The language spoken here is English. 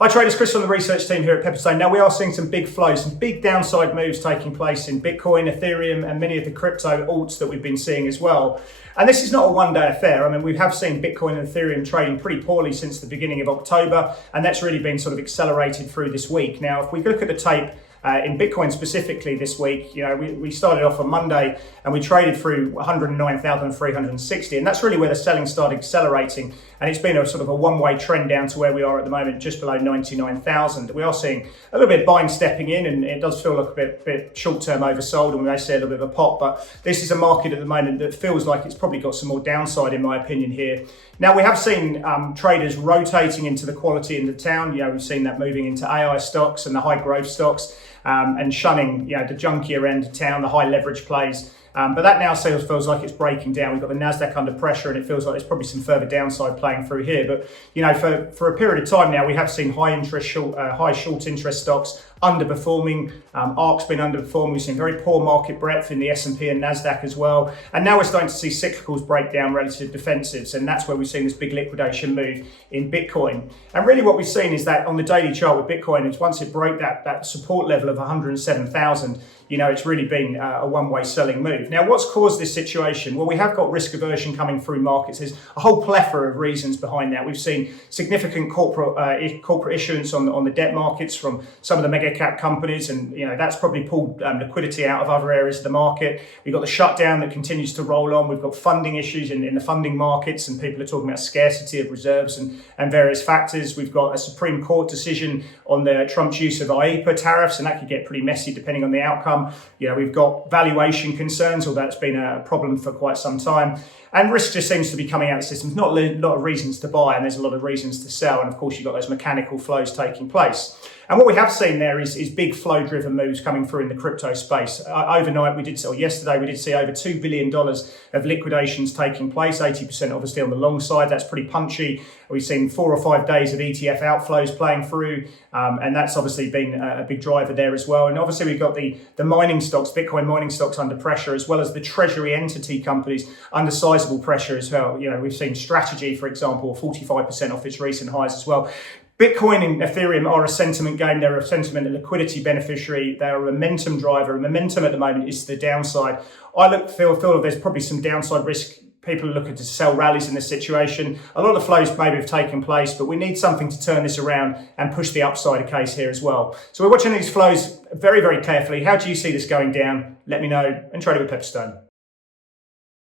Hi traders, Chris from the research team here at Pepperstone. Now we are seeing some big flows, some big downside moves taking place in Bitcoin, Ethereum and many of the crypto alts that we've been seeing as well. And this is not a one-day affair. I mean, we have seen Bitcoin and Ethereum trading pretty poorly since the beginning of October, and that's really been sort of accelerated through this week. Now, if we look at the tape, in Bitcoin specifically this week, we started off on Monday and we traded through 109,360, and that's really where the selling started accelerating. And it's been a sort of a one-way trend down to where we are at the moment, just below 99,000. We are seeing a little bit of buying stepping in, and it does feel like a bit short-term oversold, and we may see a little bit of a pop. But this is a market at the moment that feels like it's probably got some more downside, in my opinion, here. Now, we have seen traders rotating into the quality in the town. We've seen that moving into AI stocks and the high growth stocks, and shunning the junkier end of town, the high leverage plays. But that now feels like it's breaking down. We've got the Nasdaq under pressure, and it feels like there's probably some further downside playing through here. But for a period of time now, we have seen high short interest stocks underperforming. ARC's been underperforming. We've seen very poor market breadth in the S&P and Nasdaq as well. And now we're starting to see cyclicals break down relative defensives, and that's where we've seen this big liquidation move in Bitcoin. And really what we've seen is that on the daily chart with Bitcoin, is once it broke that support level of 107,000, it's really been a one-way selling move. Now, what's caused this situation? Well, we have got risk aversion coming through markets. There's a whole plethora of reasons behind that. We've seen significant corporate issuance on the debt markets from some of the mega cap companies, and that's probably pulled liquidity out of other areas of the market. We've got the shutdown that continues to roll on. We've got funding issues in the funding markets, and people are talking about scarcity of reserves and various factors. We've got a Supreme Court decision on Trump's use of IEEPA tariffs, and that could get pretty messy depending on the outcome. We've got valuation concerns, although that's been a problem for quite some time. And risk just seems to be coming out of the system. There's not a lot of reasons to buy, and there's a lot of reasons to sell. And of course, you've got those mechanical flows taking place. And what we have seen there is big flow-driven moves coming through in the crypto space. Overnight, yesterday, we did see over $2 billion of liquidations taking place, 80% obviously on the long side. That's pretty punchy. We've seen 4 or 5 days of ETF outflows playing through, and that's obviously been a big driver there as well. And obviously, we've got the mining stocks, Bitcoin mining stocks under pressure, as well as the treasury entity companies under sizable pressure as well. We've seen Strategy, for example, 45% off its recent highs as well. Bitcoin and Ethereum are a sentiment game. They're a sentiment and liquidity beneficiary. They're a momentum driver. Momentum at the moment is the downside. I feel there's probably some downside risk. People are looking to sell rallies in this situation. A lot of flows maybe have taken place, but we need something to turn this around and push the upside case here as well. So we're watching these flows very, very carefully. How do you see this going down? Let me know, and trade it with Pepperstone.